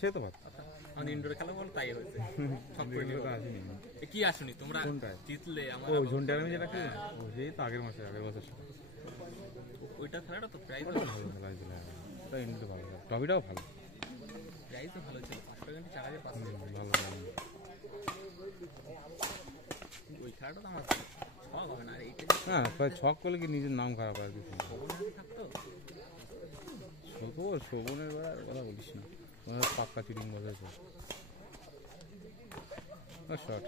সে তো ভাত আমাদের ইনডোরে খেলা বল তাই হয়েছে কি আসুনি তোমরা জিতলে আমার ঝন্ডার আমি যেটা খেলি সেই তো আগের বছর ওইটা খেলাটা তো প্রাইজ ভালো খেলা হয়েছিল ইন্ডোরে ভালো ট্রফিটাও ভালো প্রাইজ তো ভালো ছিল 500 ভালো ওই খেলাটা তো আমার ছক হবে না এইটা হ্যাঁ ছক করলে কি নিজের নাম খারাপ আর কিছু শোভনের কথা বলিস না পাক্কা চিটিং বসেছে শর্ট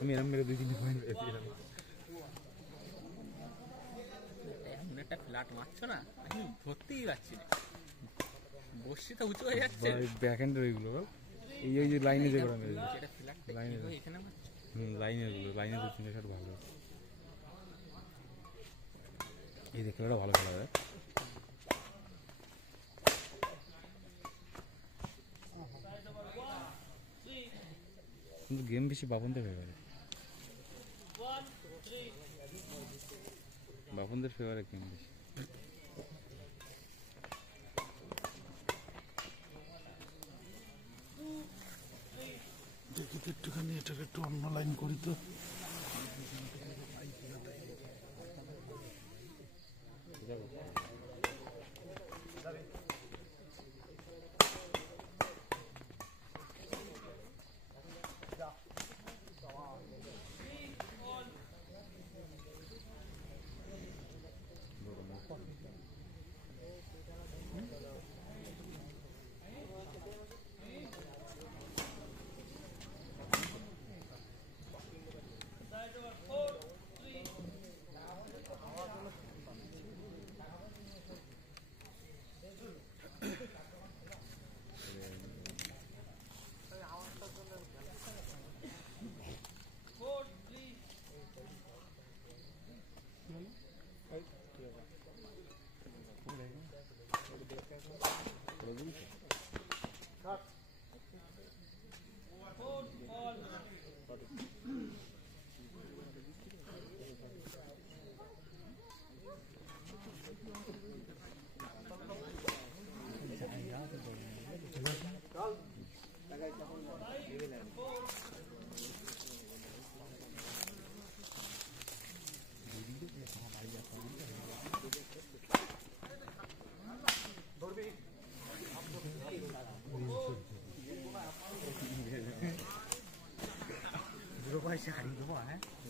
আমি এরম মেরে 2-3 পয়েন্ট পেয়েছিলাম এমন একটা ফ্ল্যাট মারছো না আমি ধরতেই পারছি না বসছি তো উঁচু হয়ে যাচ্ছে ব্যাক হ্যান্ডের ওইগুলো এই যে লাইনে যে করে মেরেছে লাইনে এখানে মারছো লাইনে 2-3 শট ভালো এই দেখে ওটা ভালো খেলা হয় কিন্তু গেম বেশি বাপনদের ফেভারে বাপনদের ফেভারে গেম বেশি দেখি তো একটুখানি এটাকে একটু অন্য লাইন করি তো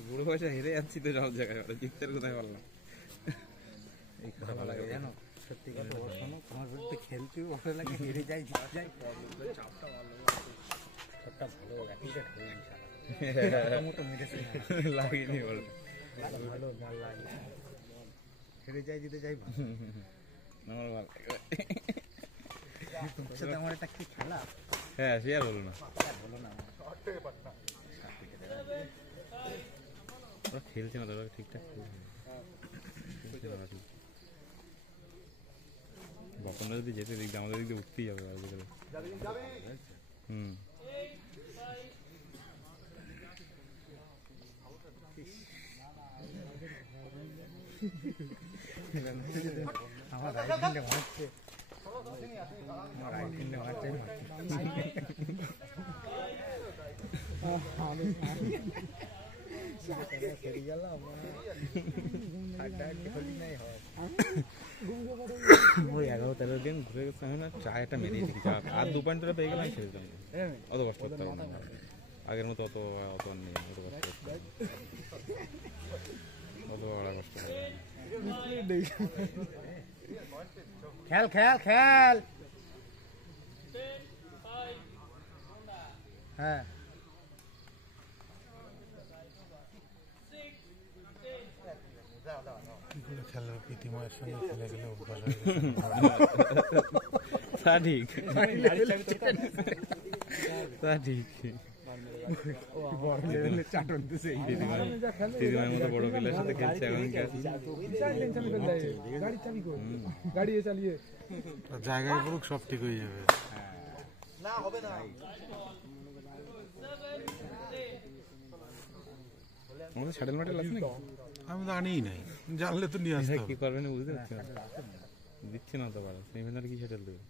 বুড়ো পয়সা হেরে যাচ্ছি তো সব জায়গায় জিততে কোথায় পারলাম এই কথা ভালো লাগে জানো সত্যি কথা শোনো তোমার বিরুদ্ধে খেলতেও ভালো লাগে হেরে যাই জিতে যাই চাপটা ভালো লাগেনি বল ভালো মাল লাগে হেরে যাই জিতে যাই আমার ভালো তোমার সাথে আমার একটা কি খেলা হ্যাঁ সে আর হলো না ওরা খেলছে না দাদা ঠিকঠাক খেলছে বকনরা যদি যেতে দিক দিয়ে আমাদের দিক দিয়ে উঠতেই যাবে আমার রাইট হ্যান্ডে মারছে ওই 11-13 দিন ঘুরে গেছে আমি না চায়টা মেরে দিচ্ছি আর 2 পয়েন্ট পেয়ে গেলাম ছেড়ে দিলাম অত কষ্ট করতে হবে না আগের মতো অত নেই অত কষ্ট করতে অত বড় কষ্ট খেল খেল খেল হ্যাঁ খেলার প্রীতিময়ের সঙ্গে খেলে গেলে অভ্যাস তা ঠিক তা ঠিক দিদিমার মতো বড় প্লেয়ারের সাথে খেলছে এখন গাড়ি চালিয়ে জায়গায় পড়ুক সব ঠিক হয়ে যাবে না হবে না আমাদের শাটেল মাটেল আছে নাকি আমি তো আনিই নাই জানলে তো নিয়ে আসতে কি করবেন বুঝতে পারছি না দিচ্ছে না তো পারে সেমিফাইনালে কি শাটেল দেবে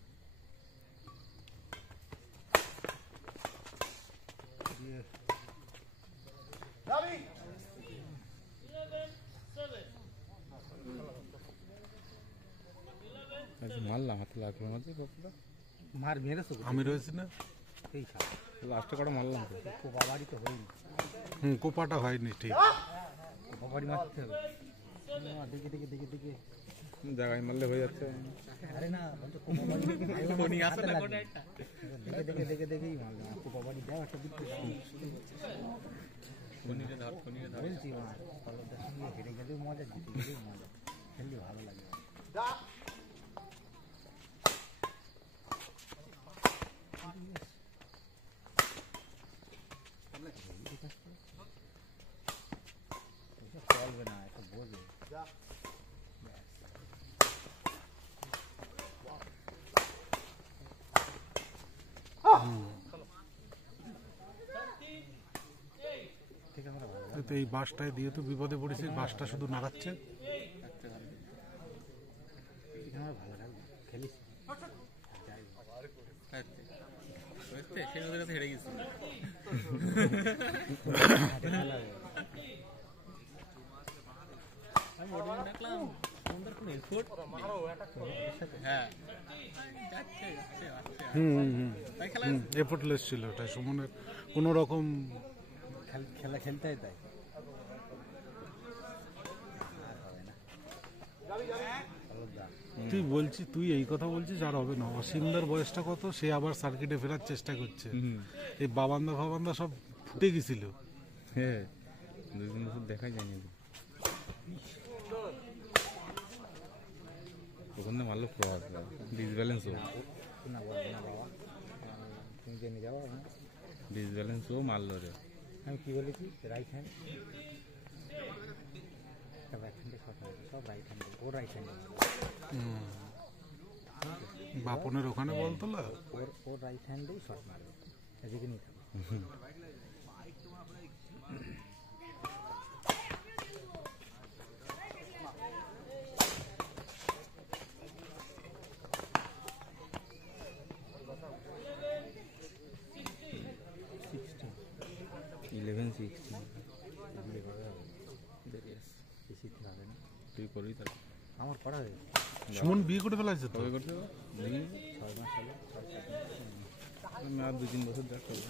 আচ্ছা, মারলাম হাতে লাগলো না যে বাপুটা। মার মেরেছো আমি রয়েছি না। এই সাপ লাস্টে কটা মারলাম তো। বাবারই তো হয়নি, কোপাটা হয়নি ঠিক। বাবারই মারতে হবে। দেখে দেখে দেখে দেখে জায়গায় মারলে হয়ে যাচ্ছে। আরে না বলতো কোপাবাড়ি ফোনই আসে না কোনো একটা। দেখে দেখে দেখে দেখেই মারলাম। কোপাবাড়ি দাও একটা দিতে ফোনিরে ধর, ফোনিরে ধর। বলছি মা কলমটার সঙ্গে হেরে গেলেও মজা, জিতে গেলেও মজা, খেললে ভালো লাগে। চলবে না, এটা বোঝে। ঠিক আমরা ভালো তো এই বাসটায় দিয়ে তো বিপদে পড়েছি, বাসটা শুধু নাড়াচ্ছে। ঠিক আমরা ভালো লাগবে, খেলিস সে ওদের কাছে হেরে গেছে। আমি ওটা দেখলাম ওদের কোনো এফোর্ট হ্যাঁ যাচ্ছে যাচ্ছে যাচ্ছে তাই খেলা এফোর্টলেস ছিল ওটা, সুমনের কোনো রকম। খেলা খেলতে হয় তাই তুই বলছিস, তুই এই কথা বলছিস আর হবে না। অসীমদার বয়সটা কত, সে আবার সার্কিটে ফেরার চেষ্টা করছে। এই বাবান্দা ফাবান্দা সব ফুটে গেছিল। হ্যাঁ, 2-3 বছর দেখাই যায়নি। ওখানে মারলো ক্রস, ডিসব্যালেন্স ও, না বলবো না বাবা, তুমি জেনে যাও। ডিসব্যালেন্স ও মারলো রে। আমি কি বলেছি, রাইট হ্যান্ড রাইট হ্যান্ডে শট মারবে, সব রাইট হ্যান্ডে, ওর রাইট হ্যান্ডে বাপনের ওখানে বলতো না, ওর রাইট হ্যান্ডেই শট মারবে, এদিকে নিয়ে থাকবে। শিখতে হবে না, তুই করবি তার আমার করা হয়েছে সুমন বিয়ে করে ফেলাইছে তো। কবে করতে হবে? 6 মাস হলো, 6-7 আমি আর 2-3 বছর দেখ করবো,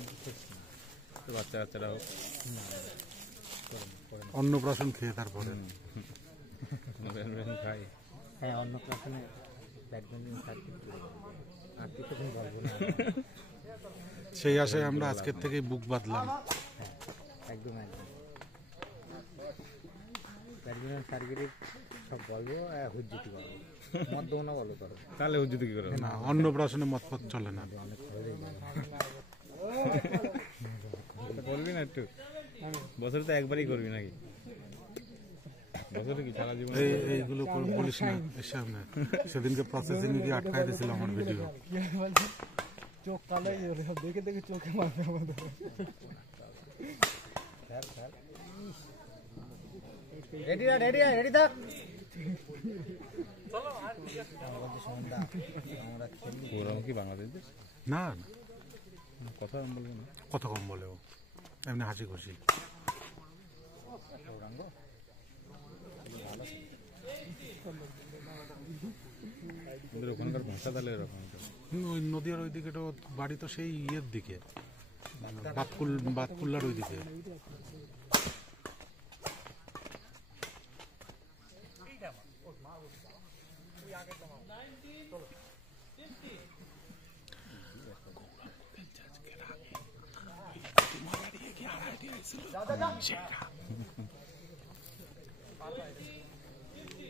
তো বাচ্চা কাচ্চারা হোক, অন্নপ্রাশন খেয়ে তারপরে। খাই। হ্যাঁ, অন্নপ্রাশনে ব্যাডমিন্টন সার্কিট আর কিছু তুমি বলবো না। সেই আশায় আমরা আজকের থেকেই বুক বাঁধলাম। হ্যাঁ, একদম একদম ব্যাডমিন্টন সার্কিটের সব বলবো, হুজ্জুতি বলবো, মদ দেবো না বলো করো, তাহলে হুজুর কি করে হবে? না, অন্নপ্রাশনে মতপথ চলে না। অনেক খরচেই যাবে। বলবি না একটু, বছরে তো একবারই করবি নাকি? বছরে কি সারা জীবন? এইগুলো বলিস না এর সামনে। সেদিনকে প্রসেসিং গিয়ে আটকাই দিয়েছিল আমার ভিডিও। চোখ কালাই দেখে দেখে চোখে মারবে আমাদের। রেডি থাক। ওরাও কি বাংলাদেশ? না, কথা আমি বলবো না। কত কম বলে ও, এমনি হাসি খুশি। ওদের ওখানকার ভাষা তাহলে এরকম। ওই নদীর ওইদিকে তো বাড়ি তো সেই ইয়ের দিকে, বাতকুল্লার ওইদিকে।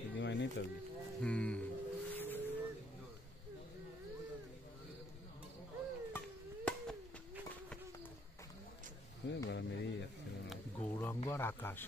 দিদিমাই নেই তো? মেরেই যাচ্ছে গৌরাঙ্গ আর আকাশ।